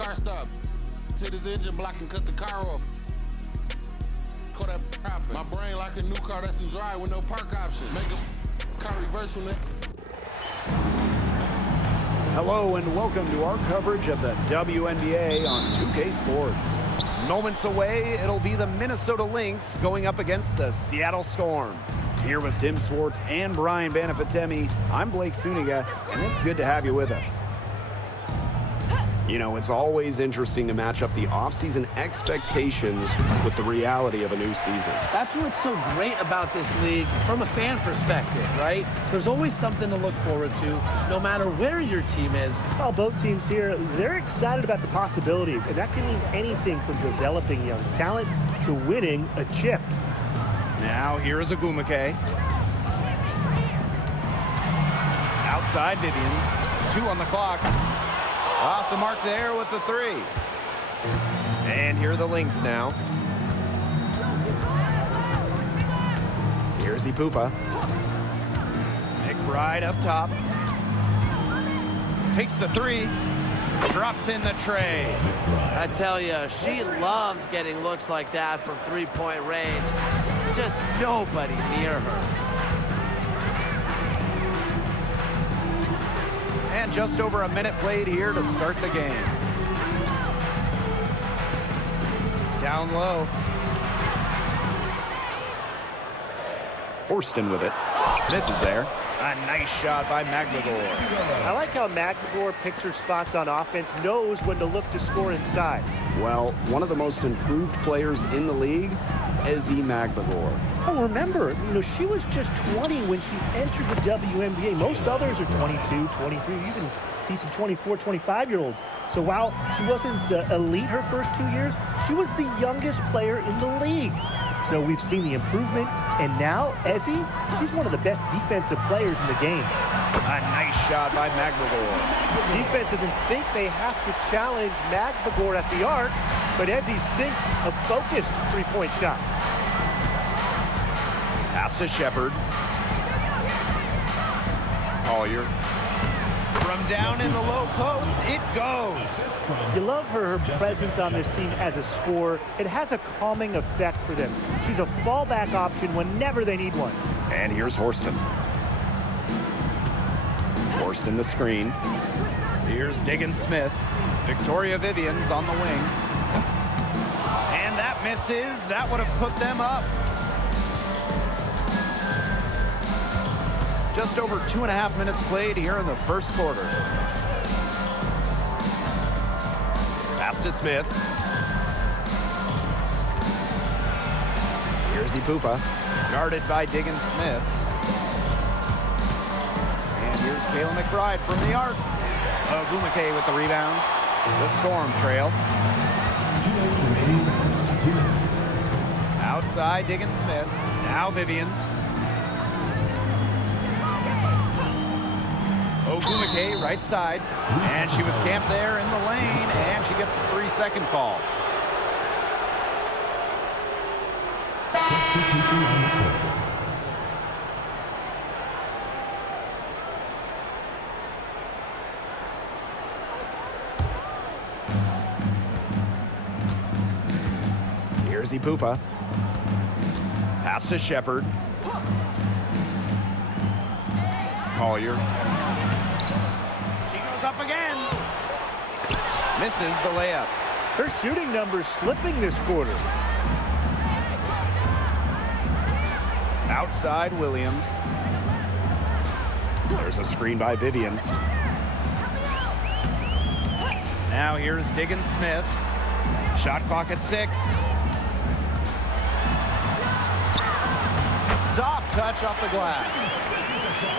car stop. Hit his engine block and cut the car off. Call that happen. My brain like a new car that's in drive with no park options. Make a car reverse from that. Hello and welcome to our coverage of the WNBA on 2K Sports. Moments away, it'll be the Minnesota Lynx going up against the Seattle Storm. Here with Tim Swartz and Brian Banafitemi, I'm Blake Suniga, and it's good to have you with us. You know, it's always interesting to match up the offseason expectations with the reality of a new season. That's what's so great about this league from a fan perspective, right? There's always something to look forward to, no matter where your team is. Well, both teams here, they're excited about the possibilities, and that can mean anything from developing young talent to winning a chip. Now, here is Agumake. Outside Vivians. 2 on the clock. Off the mark there with the 3. And here are the Lynx now. Here's Ipupa. McBride up top. Takes the 3. Drops in the tray. I tell you, she loves getting looks like that from three-point range. Just nobody near her. And just over a minute played here to start the game. Down low. Horston with it. Smith is there. A nice shot by McBride. I like how McBride picks her spots on offense, knows when to look to score inside. Well, one of the most improved players in the league, Ezzy McBride. Oh, remember, she was just 20 when she entered the WNBA. Most others are 22, 23, you even see some 24, 25-year-olds. So while she wasn't elite her first 2 years, she was the youngest player in the league. So we've seen the improvement, and now Ezzy, she's one of the best defensive players in the game. A nice shot by McBride. Defense doesn't think they have to challenge McBride at the arc, but Ezzy sinks a focused three-point shot. Pass to Shepard. Collier. From down in the low post, it goes. You love her presence on this team as a scorer. It has a calming effect for them. She's a fallback option whenever they need one. And here's Horston. Horston the screen. Here's Diggins Smith. Victoria Vivians on the wing. And that misses. That would have put them up. Just over 2.5 minutes played here in the first quarter. Pass to Smith. Here's Ipupa. Guarded by Diggins Smith. And here's Kayla McBride from the arc. Agumake with the rebound. The Storm trail. 2 minutes remaining in the first 2 minutes. Outside Diggins Smith. Now Vivians. Ogumake right side, and she was camped there in the lane, and she gets the 3-second call. Substitution on the court. Here's Ipupa. Pass to Shepard. Collier. Up again. Misses the layup. Her shooting numbers slipping this quarter. Outside Williams. There's a screen by Vivians. Now here's Diggins Smith. Shot clock at 6. Soft touch off the glass.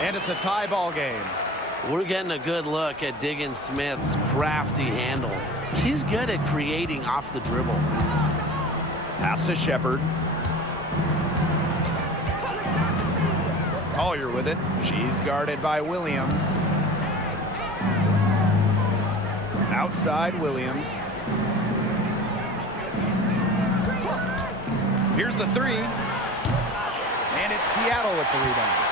And it's a tie ball game. We're getting a good look at Diggins Smith's crafty handle. She's good at creating off the dribble. Pass to Shepard. Collier with it. She's guarded by Williams. Outside Williams. Here's the 3. And it's Seattle with the rebound.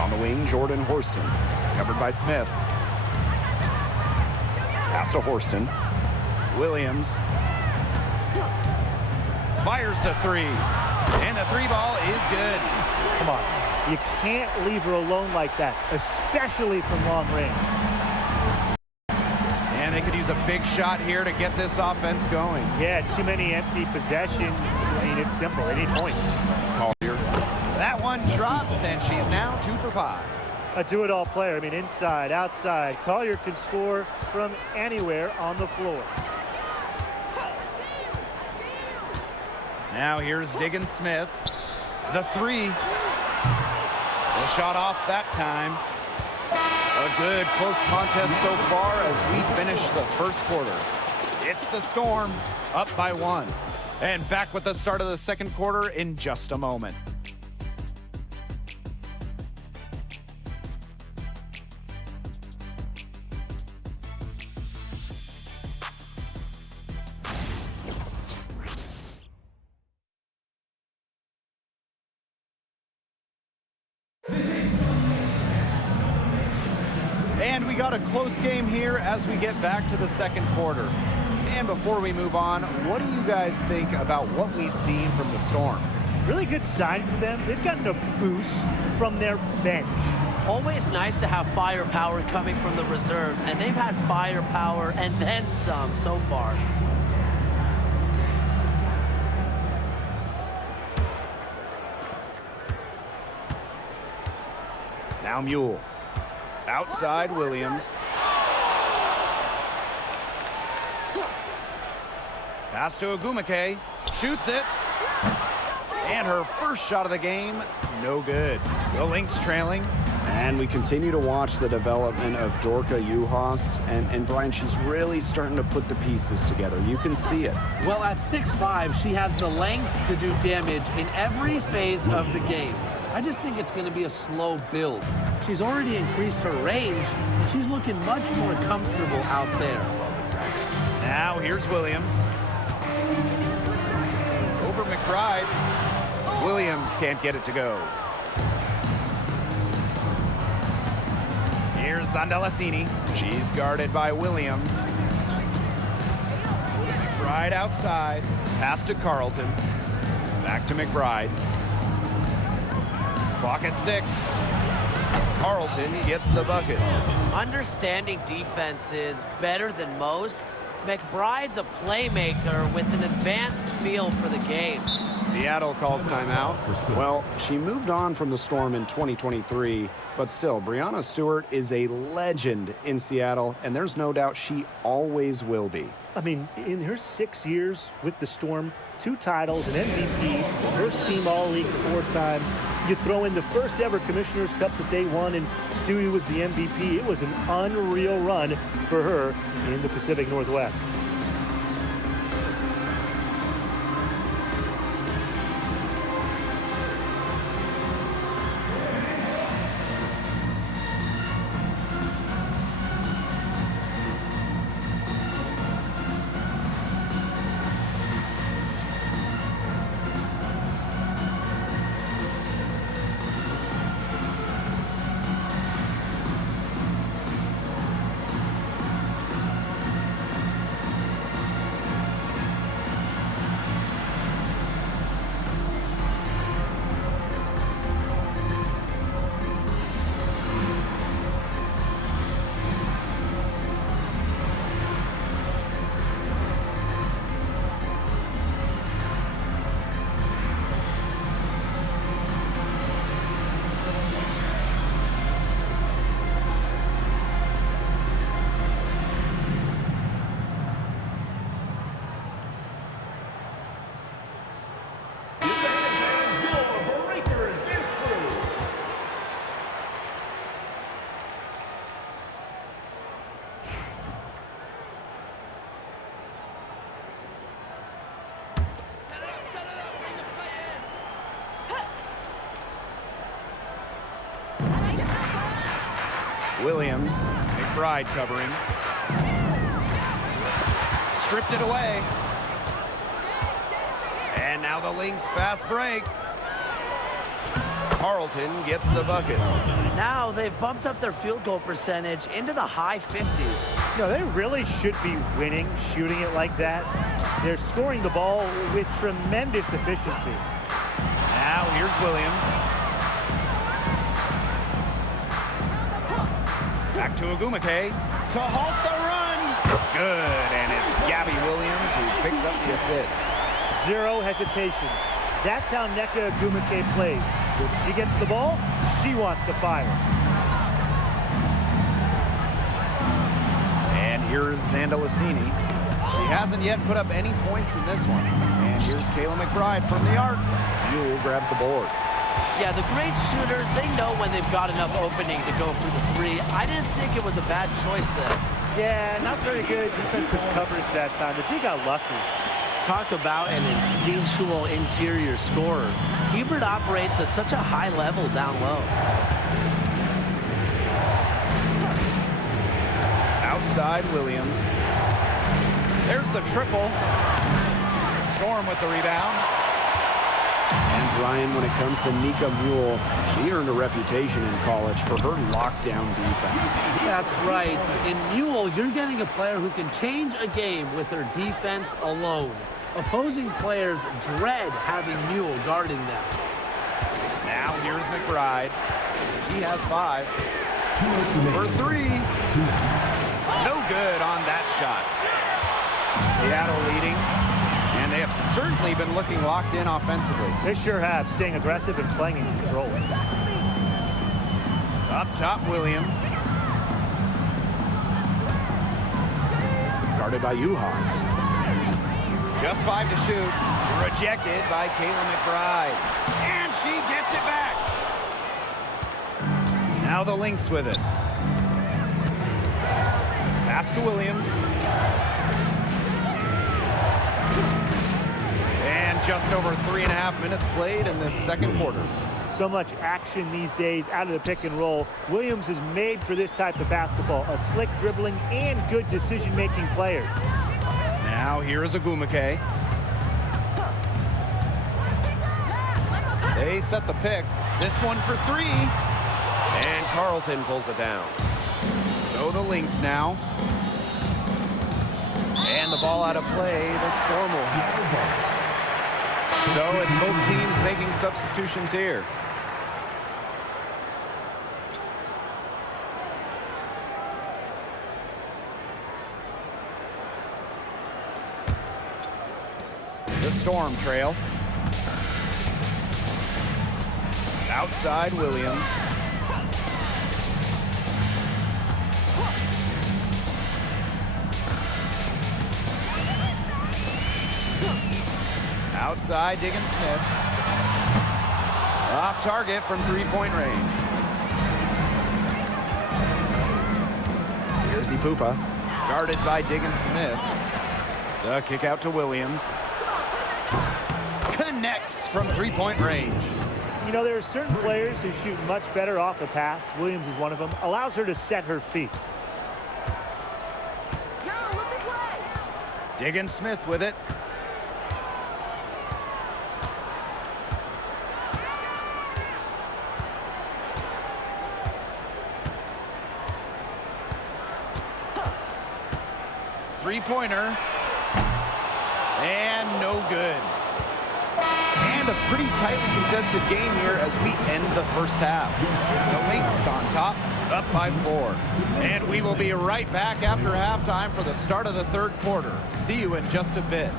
On the wing, Jordan Horston, covered by Smith. Pass to Horston. Williams fires the three. And the three ball is good. Come on. You can't leave her alone like that, especially from long range. And they could use a big shot here to get this offense going. Yeah, too many empty possessions. I mean, it's simple. They need points. Collier. That one drops, and she's now 2 for 5. A do-it-all player. I mean, inside, outside. Collier can score from anywhere on the floor. Now here's Diggin Smith. The three. The shot off that time. A good close contest so far as we finish the first quarter. It's the Storm up by 1. And back with the start of the second quarter in just a moment. And we got a close game here as we get back to the second quarter. And before we move on, what do you guys think about what we've seen from the Storm? Really good sign for them. They've gotten a boost from their bench. Always nice to have firepower coming from the reserves, and they've had firepower and then some so far. Now Mule. Outside Williams. Pass to Agumake. Shoots it. And her first shot of the game, no good. The Lynx trailing. And we continue to watch the development of Dorka Juhas. And Brian, she's really starting to put the pieces together. You can see it. Well, at 6'5", she has the length to do damage in every phase of the game. I just think it's going to be a slow build. She's already increased her range, and she's looking much more comfortable out there. Now here's Williams. Over McBride. Williams can't get it to go. Here's Zandalasini. She's guarded by Williams. McBride outside. Pass to Carlton. Back to McBride. Clock at 6. Carlton gets the bucket. Understanding defense is better than most. McBride's a playmaker with an advanced feel for the game. Seattle calls timeout. Well, she moved on from the Storm in 2023, but still, Breanna Stewart is a legend in Seattle, and there's no doubt she always will be. I mean, in her 6 years with the Storm, 2 titles, an MVP, first team All-League 4 times. You throw in the first ever Commissioner's Cup that they won, and Stewie was the MVP. It was an unreal run for her in the Pacific Northwest. Williams, McBride covering. Stripped it away. And now the Lynx fast break. Carlton gets the bucket. Now they've bumped up their field goal percentage into the high 50s. You know, they really should be winning, shooting it like that. They're scoring the ball with tremendous efficiency. Now here's Williams. Back to Agumake to halt the run. Good, and it's Gabby Williams who picks up the assist. Zero hesitation. That's how Nneka Agumake plays. When she gets the ball, she wants to fire. And here's Zandalicini. He hasn't yet put up any points in this one. And here's Kayla McBride from the arc. Mule grabs the board. Yeah, the great shooters, they know when they've got enough opening to go for the three. I didn't think it was a bad choice there. Yeah, not very good defensive coverage that time. The D got lucky. Talk about an instinctual interior scorer. Hubert operates at such a high level down low. Outside Williams. There's the triple. Storm with the rebound. And Brian, when it comes to Nika Mule, she earned a reputation in college for her lockdown defense. That's right. In Mule, you're getting a player who can change a game with their defense alone. Opposing players dread having Mule guarding them. Now here's McBride. He has 5. 2 minutes remaining. For 3. 2 minutes. No good on that shot. Seattle leading. And they have certainly been looking locked in offensively. They sure have, staying aggressive and playing in control. Up top, Williams. Guarded by Uhas. Just 5 to shoot. Rejected by Kayla McBride. And she gets it back. Now the Lynx with it. Pass to Williams. And just over 3.5 minutes played in this second quarter. So much action these days out of the pick and roll. Williams is made for this type of basketball. A slick dribbling and good decision-making player. Now here's Agumake. They set the pick. This one for 3. And Carlton pulls it down. So the Lynx now. And the ball out of play. The Storm will have. So it's both teams making substitutions here. The Storm trail. Outside Williams. Outside Diggins-Smith. Off target from 3-point range. Here's Ipupa. Guarded by Diggins-Smith. The kick out to Williams. Connects from 3-point range. You know, there are certain players who shoot much better off the pass. Williams is one of them. Allows her to set her feet. Yo, look this way. Diggins-Smith with it. Three-pointer. And no good. And a pretty tightly contested game here as we end the first half. The Lynx on top, up by 4. And we will be right back after halftime for the start of the third quarter. See you in just a bit.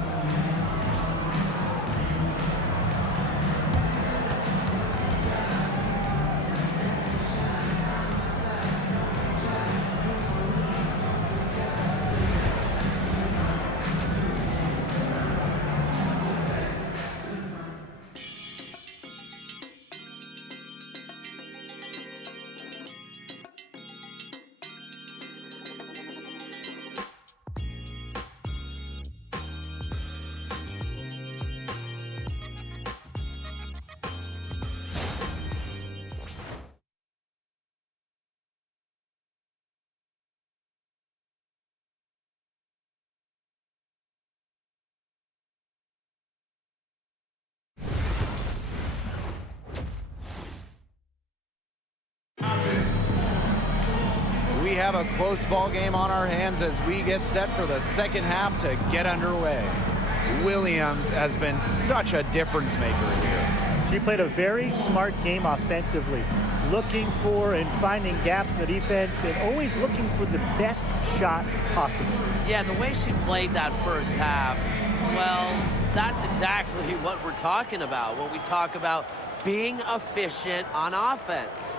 we have a close ball game on our hands as we get set for the second half to get underway. Williams has been such a difference maker here. She played a very smart game offensively, looking for and finding gaps in the defense and always looking for the best shot possible. Yeah, the way she played that first half, well, that's exactly what we're talking about when we talk about being efficient on offense.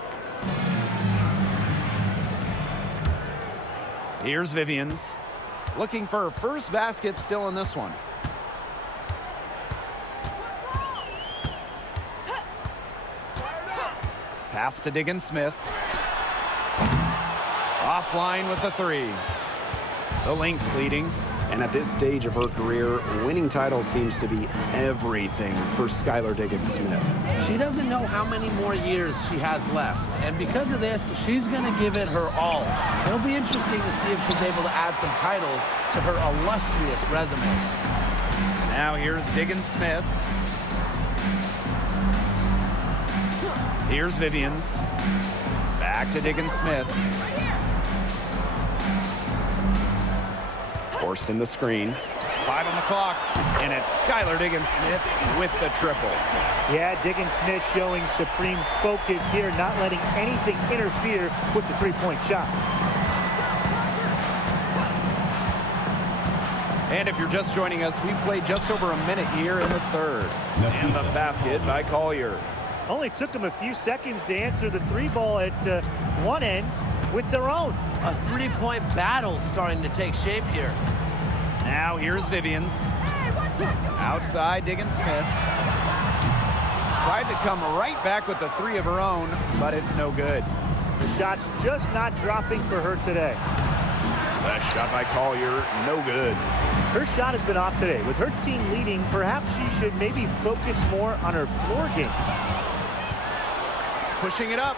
Here's Vivians, looking for her first basket still in this one. Pass to Diggins-Smith. Offline with the three. The Lynx leading. And at this stage of her career, winning titles seems to be everything for Skylar Diggins-Smith. She doesn't know how many more years she has left, and because of this, she's going to give it her all. It'll be interesting to see if she's able to add some titles to her illustrious resume. Now here's Diggins-Smith. Here's Vivians. Back to Diggins-Smith. Forced in the screen. 5 on the clock, and it's Skylar Diggins-Smith with the triple. Yeah, Diggins-Smith showing supreme focus here, not letting anything interfere with the three-point shot. And if you're just joining us, we played just over a minute here in the third. And the basket by Collier. Only took them a few seconds to answer the three ball at one end with their own. A three-point battle starting to take shape here. Now here's Vivians. Outside Diggins-Smith. Tried to come right back with the three of her own, but it's no good. The shot's just not dropping for her today. The shot by Collier, no good. Her shot has been off today. With her team leading, perhaps she should maybe focus more on her floor game. Pushing it up.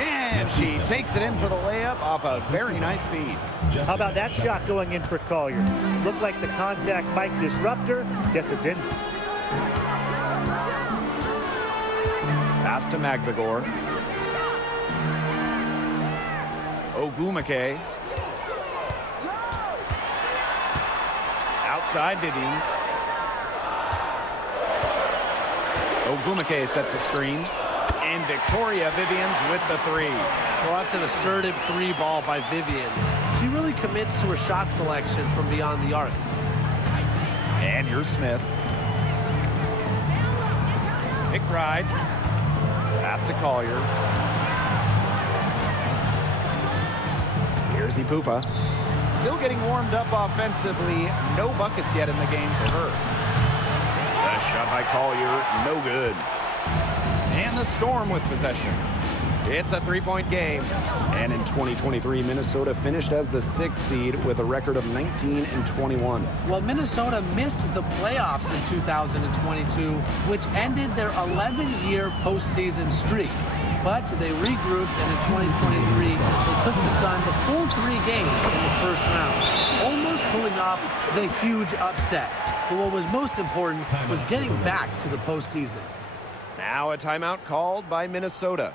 And she takes it in for the layup off a very nice feed. How about that shot going in for Collier? Looked like the contact might disrupt her. Guess it didn't. Pass to Magbagor. Ogumake. Outside Vivians. Ogumake sets a screen. And Victoria Vivians with the three. Well, that's an assertive three ball by Vivians. She really commits to her shot selection from beyond the arc. And here's Smith. McBride. Pass to Collier. Here's Ipupa. Still getting warmed up offensively. No buckets yet in the game for her. The shot by Collier, no good. And the Storm with possession. It's a three-point game. And in 2023, Minnesota finished as the 6th seed with a record of 19-21. Well, Minnesota missed the playoffs in 2022, which ended their 11-year postseason streak. But they regrouped, and in 2023, they took the Sun to full 3 games in the first round, almost pulling off the huge upset. But what was most important was getting back to the postseason. Now a timeout called by Minnesota.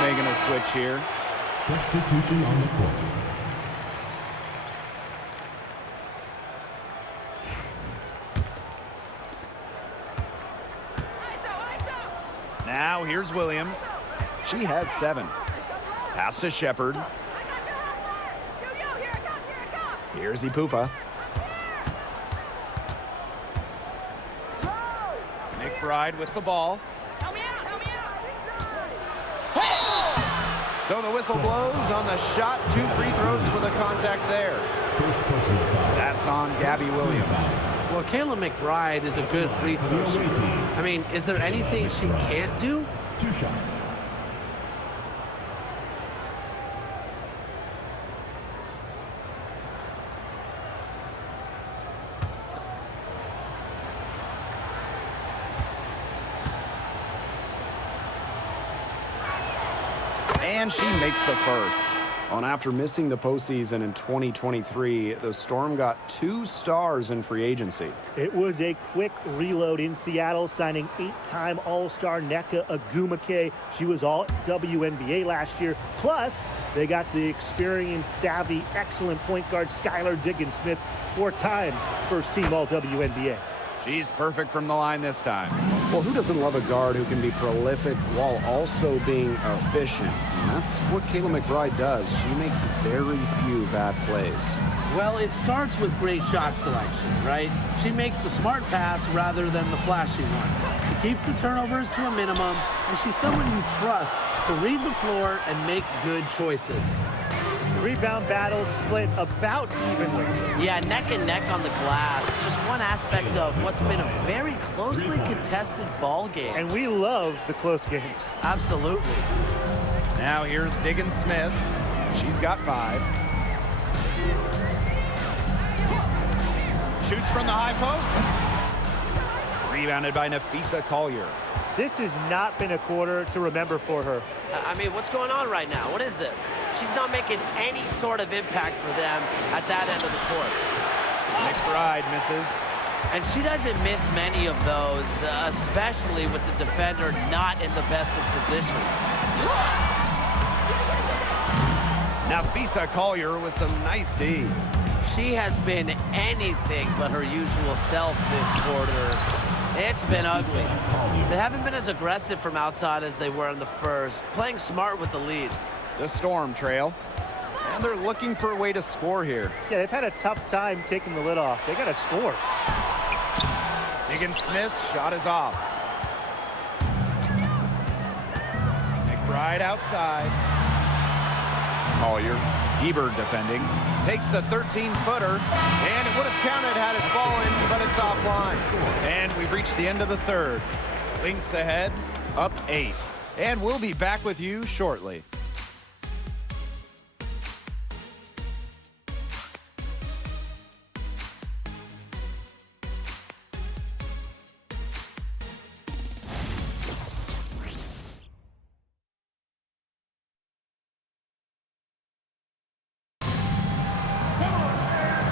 making a switch here. Substitution on the court. Now here's Williams. She has 7. Pass to Shepard. Here's Ipupa. McBride with the ball. So the whistle blows on the shot. 2 free throws for the contact there. First personal foul. That's on Gabby Williams. Well, Kayla McBride is a good free throw shooter. I mean, is there anything she can't do? 2 shots. And she makes the first. After missing the postseason in 2023, the Storm got 2 stars in free agency. It was a quick reload in Seattle, signing 8-time All-Star Nneka Agumake. She was all WNBA last year. Plus, they got the experienced, savvy, excellent point guard Skylar Diggins-Smith, 4 times first-team All-WNBA. She's perfect from the line this time. Well, who doesn't love a guard who can be prolific while also being efficient? And that's what Kayla McBride does. She makes very few bad plays. Well, it starts with great shot selection, right? She makes the smart pass rather than the flashy one. She keeps the turnovers to a minimum, and she's someone you trust to read the floor and make good choices. Rebound battle split about evenly. Yeah, neck and neck on the glass. Just one aspect of what's been a very closely contested ball game. And we love the close games. Absolutely. Now here's Diggins-Smith. She's got 5. Shoots from the high post. Rebounded by Nafisa Collier. This has not been a quarter to remember for her. I mean, what's going on right now? What is this? She's not making any sort of impact for them at that end of the court. McBride misses. And she doesn't miss many of those, especially with the defender not in the best of positions. Nafisa Collier with some nice D. She has been anything but her usual self this quarter. It's been ugly. They haven't been as aggressive from outside as they were in the first, playing smart with the lead. The Storm trail. And they're looking for a way to score here. Yeah, they've had a tough time taking the lid off. They got to score. Diggins-Smith's shot is off. McBride outside. Collier, Hebert defending. Takes the 13-footer, and it would have counted had it fallen, but it's offline. And we've reached the end of the third. Lynx ahead, up 8. And we'll be back with you shortly.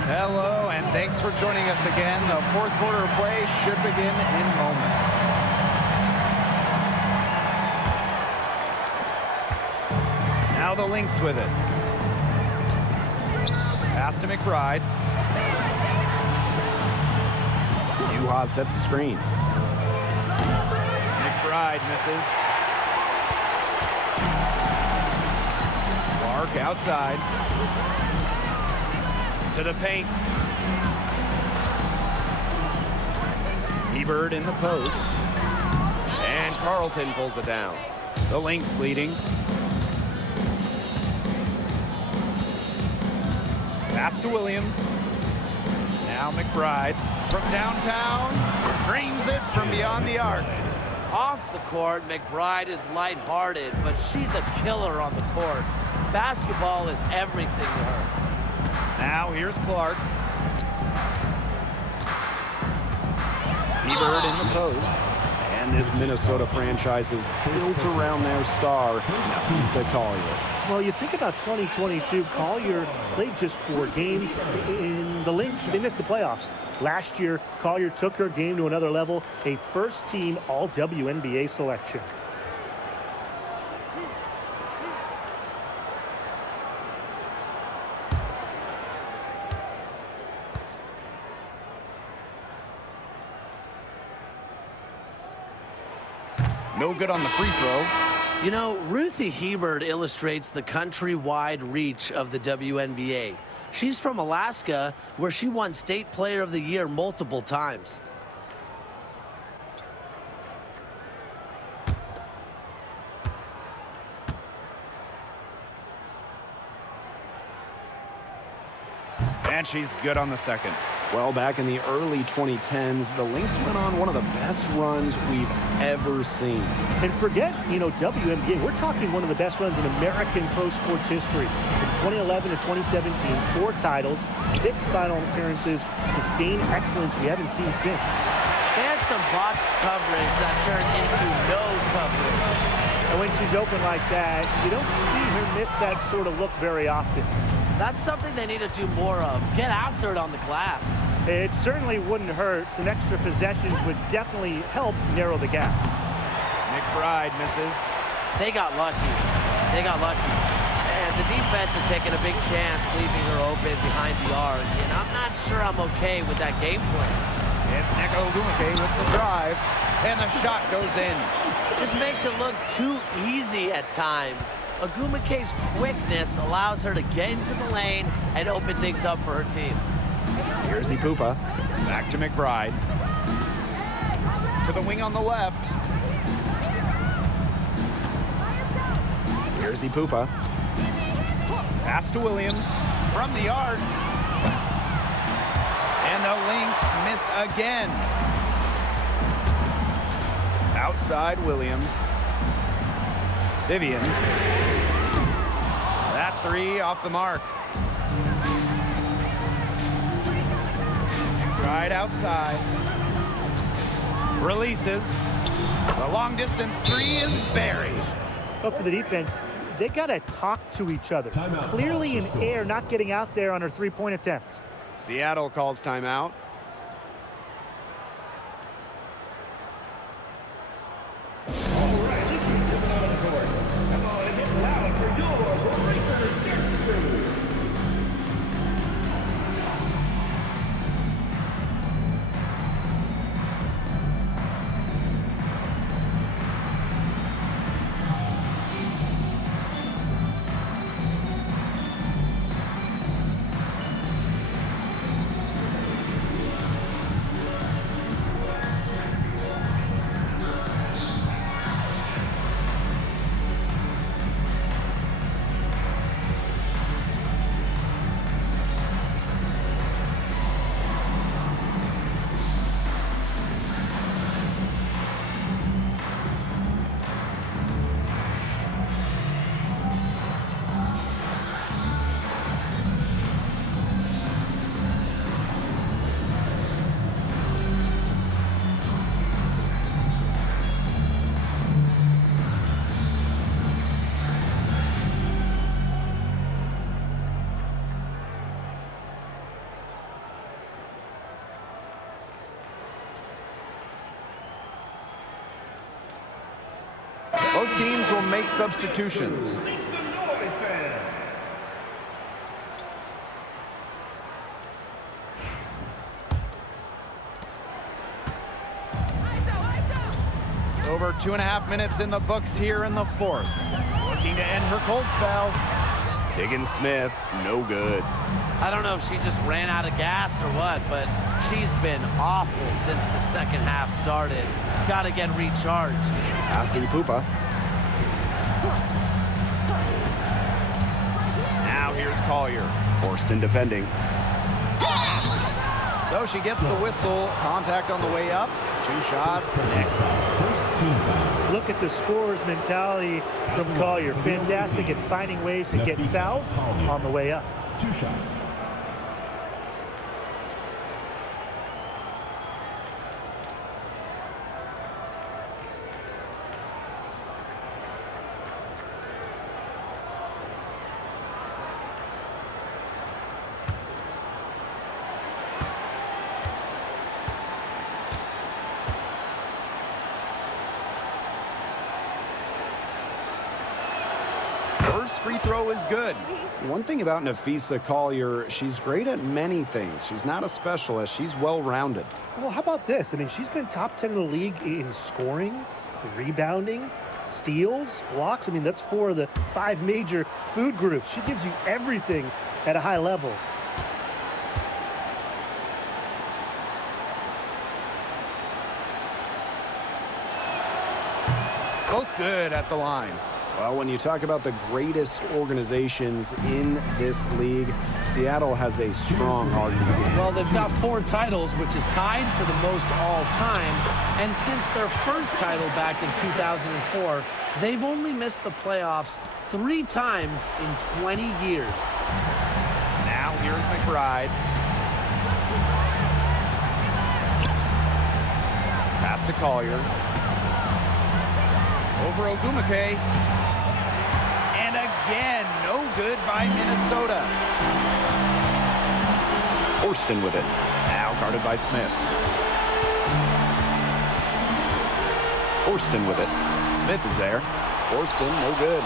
Hello, and thanks for joining us again. The fourth quarter of play should begin in moments. Now the Lynx with it. Pass to McBride. Yuha sets the screen. McBride misses. Clark outside. To the paint. Hebert in the post. And Carlton pulls it down. The Lynx leading. Pass to Williams. Now McBride from downtown. Drains it from beyond the arc. Off the court, McBride is lighthearted, but she's a killer on the court. Basketball is everything to her. Now here's Clark. Hebert in the post. And this Minnesota franchise is built around their star, Nafisa Collier. Well, you think about 2022, Collier played just 4 games. In the Lynx, they missed the playoffs. Last year, Collier took her game to another level, a first-team All-WNBA selection. No good on the free throw. You know, Ruthie Hebert illustrates the countrywide reach of the WNBA. She's from Alaska, where she won State Player of the Year multiple times. And she's good on the second. Well, back in the early 2010s, the Lynx went on one of the best runs we've ever seen. And forget, WNBA, we're talking one of the best runs in American pro sports history. From 2011 to 2017, 4 titles, 6 final appearances, sustained excellence we haven't seen since. They had some botched coverage that turned into no coverage. And when she's open like that, you don't see her miss that sort of look very often. That's something they need to do more of. Get after it on the glass. It certainly wouldn't hurt. Some extra possessions would definitely help narrow the gap. McBride misses. They got lucky. They got lucky. And the defense is taking a big chance leaving her open behind the arc. And I'm not sure I'm okay with that game plan. It's Neko Ogumake with the drive. And the shot goes in. Just makes it look too easy at times. Ogumake's quickness allows her to get into the lane and open things up for her team. Here's Ipupa. Back to McBride. To the wing on the left. Here's Ipupa. Pass to Williams. From the arc. And the Lynx miss again. Outside Williams. Vivians. That 3 off the mark. Right outside. Releases. The long distance 3 is buried. But for the defense, they got to talk to each other. Timeout Clearly in call. air, not getting out there on her three-point attempt. Seattle calls timeout. Both teams will make substitutions. Over 2.5 minutes in the books here in the fourth. Looking to end her cold spell. Higgins Smith, no good. I don't know if she just ran out of gas or what, but she's been awful since the second half started. Got to get recharged. Pass to Ipupa. Now here's Collier. Horston defending. So she gets the whistle. Contact on the way up. 2 shots. First team foul. Look at the scorer's mentality from Collier. Fantastic at finding ways to get fouls on the way up. 2 shots. First free throw is good. One thing about Nafisa Collier, she's great at many things. She's not a specialist. She's well-rounded. Well, how about this? I mean, she's been top 10 in the league in scoring, rebounding, steals, blocks. I mean, that's 4 of the 5 major food groups. She gives you everything at a high level. Both good at the line. Well, when you talk about the greatest organizations in this league, Seattle has a strong argument. Well, they've got 4 titles, which is tied for the most all time. And since their first title back in 2004, they've only missed the playoffs 3 times in 20 years. Now here's McBride. Pass to Collier. Over Ogumake. And again, no good by Minnesota. Orston with it. Now guarded by Smith. Orston with it. Smith is there. Orston, no good.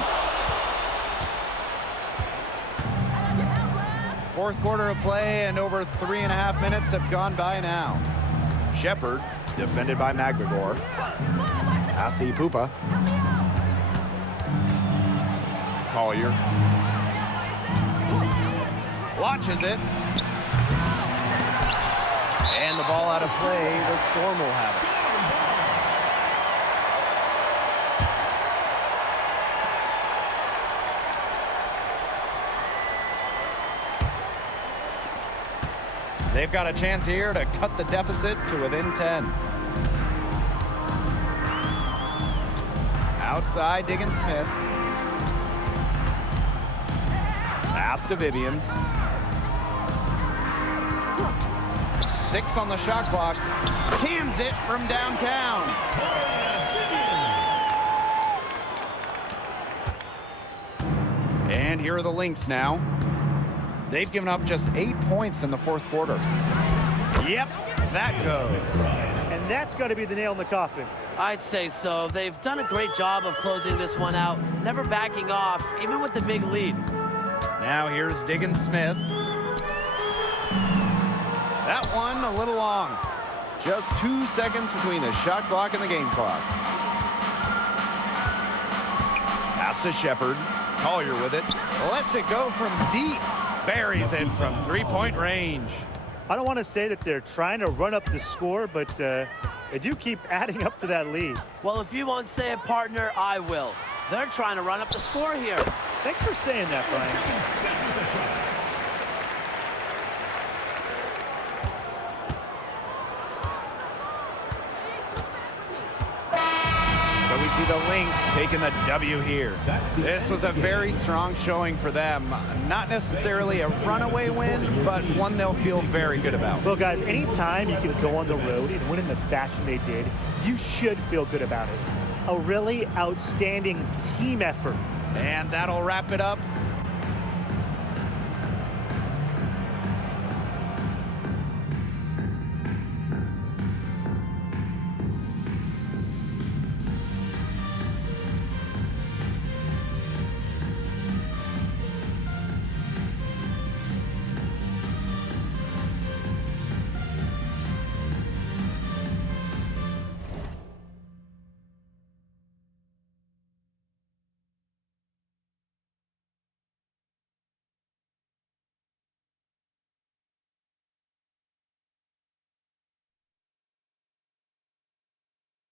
Fourth quarter of play, and over 3.5 minutes have gone by now. Shepard, defended by McGregor. Asi Pupa. Collier. Launches it. And the ball out of play. The Storm will have it. They've got a chance here to cut the deficit to within 10. Outside, Diggins Smith. Pass to Vivians. 6 on the shot clock. Cans it from downtown. And here are the Lynx now. They've given up just 8 points in the fourth quarter. Yep, that goes. And that's got to be the nail in the coffin. I'd say so. They've done a great job of closing this one out, never backing off, even with the big lead. Now here's Diggins Smith. That one a little long. Just 2 seconds between the shot clock and the game clock. Pass to Shepard. Collier with it. Lets it go from deep. Buries it from 3-point range. I don't want to say that they're trying to run up the score, but they do keep adding up to that lead. Well, if you won't say it, partner, I will. They're trying to run up the score here. Thanks for saying that, Brian. So we see the Lynx taking the W here. This was a very strong showing for them. Not necessarily a runaway win, but one they'll feel very good about. Well, guys, anytime you can go on the road and win in the fashion they did, you should feel good about it. A really outstanding team effort. And that'll wrap it up